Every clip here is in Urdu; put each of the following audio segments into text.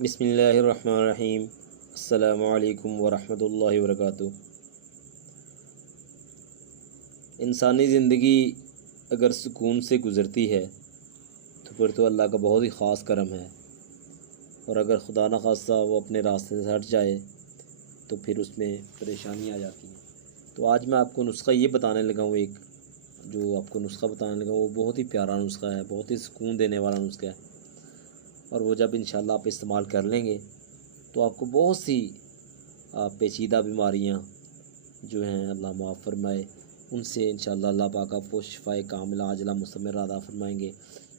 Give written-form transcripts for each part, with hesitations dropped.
بسم اللہ الرحمن الرحیم۔ السلام علیکم ورحمۃ اللہ وبرکاتہ۔ انسانی زندگی اگر سکون سے گزرتی ہے تو پھر تو اللہ کا بہت ہی خاص کرم ہے، اور اگر خدا نخواستہ وہ اپنے راستے سے ہٹ جائے تو پھر اس میں پریشانی آ جاتی ہے۔ تو آج میں آپ کو نسخہ یہ بتانے لگا ہوں، ایک جو آپ کو نسخہ بتانے لگا ہوں وہ بہت ہی پیارا نسخہ ہے، بہت ہی سکون دینے والا نسخہ ہے، اور وہ جب انشاءاللہ آپ استعمال کر لیں گے تو آپ کو بہت سی پیچیدہ بیماریاں جو ہیں اللہ معاف فرمائے ان سے انشاءاللہ اللہ پاک آپ کو شفائے کاملہ عاجلہ مستمر عطا فرمائیں گے۔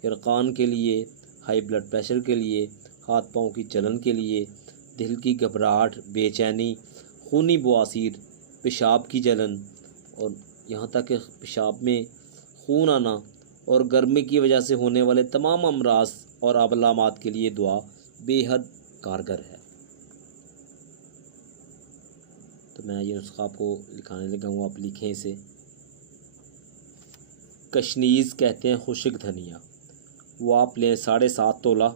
یرقان کے لیے، ہائی بلڈ پریشر کے لیے، ہاتھ پاؤں کی جلن کے لیے، دل کی گھبراہٹ، بے چینی، خونی بواسیر، پیشاب کی جلن، اور یہاں تک کہ پیشاب میں خون آنا اور گرمی کی وجہ سے ہونے والے تمام امراض اور علامات کے لیے دعا بے حد کارگر ہے۔ تو میں یہ نسخہ آپ کو لکھانے لگا ہوں، آپ لکھیں اسے۔ کشنیز کہتے ہیں خشک دھنیا، وہ آپ لیں 7.5 تولہ،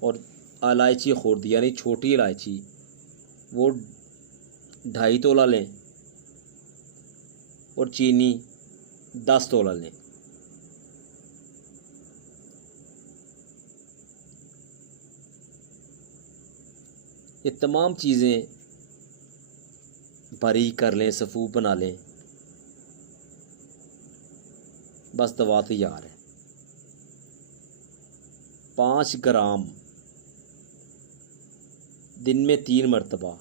اور الائچی خرد یعنی چھوٹی الائچی وہ 2.5 تولہ لیں، اور چینی 10 تولہ لیں۔ یہ تمام چیزیں باریک کر لیں، صفوف بنا لیں، بس دوا تیار ہے۔ 5 گرام دن میں 3 مرتبہ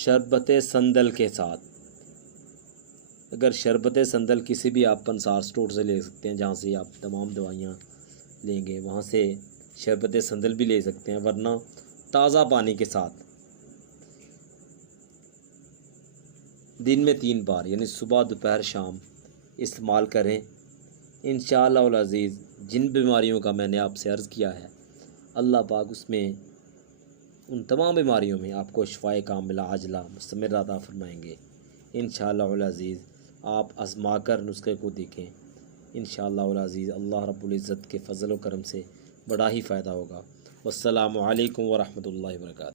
شربت سندل کے ساتھ۔ اگر شربت سندل کسی بھی آپ پنسار سٹور سے لے سکتے ہیں، جہاں سے آپ تمام دوائیاں لیں گے وہاں سے شربت سندل بھی لے سکتے ہیں، ورنہ تازہ پانی کے ساتھ دن میں 3 بار یعنی صبح، دوپہر، شام استعمال کریں۔ انشاءاللہ العزیز جن بیماریوں کا میں نے آپ سے عرض کیا ہے اللہ پاک اس میں ان تمام بیماریوں میں آپ کو شفائے کاملہ عاجلہ مستمر عطا فرمائیں گے۔ انشاءاللہ العزیز آپ آزما کر نسخے کو دیکھیں، انشاءاللہ العزیز اللہ رب العزت کے فضل و کرم سے بڑا ہی فائدہ ہوگا۔ والسلام علیکم ورحمۃ اللہ وبرکاتہ۔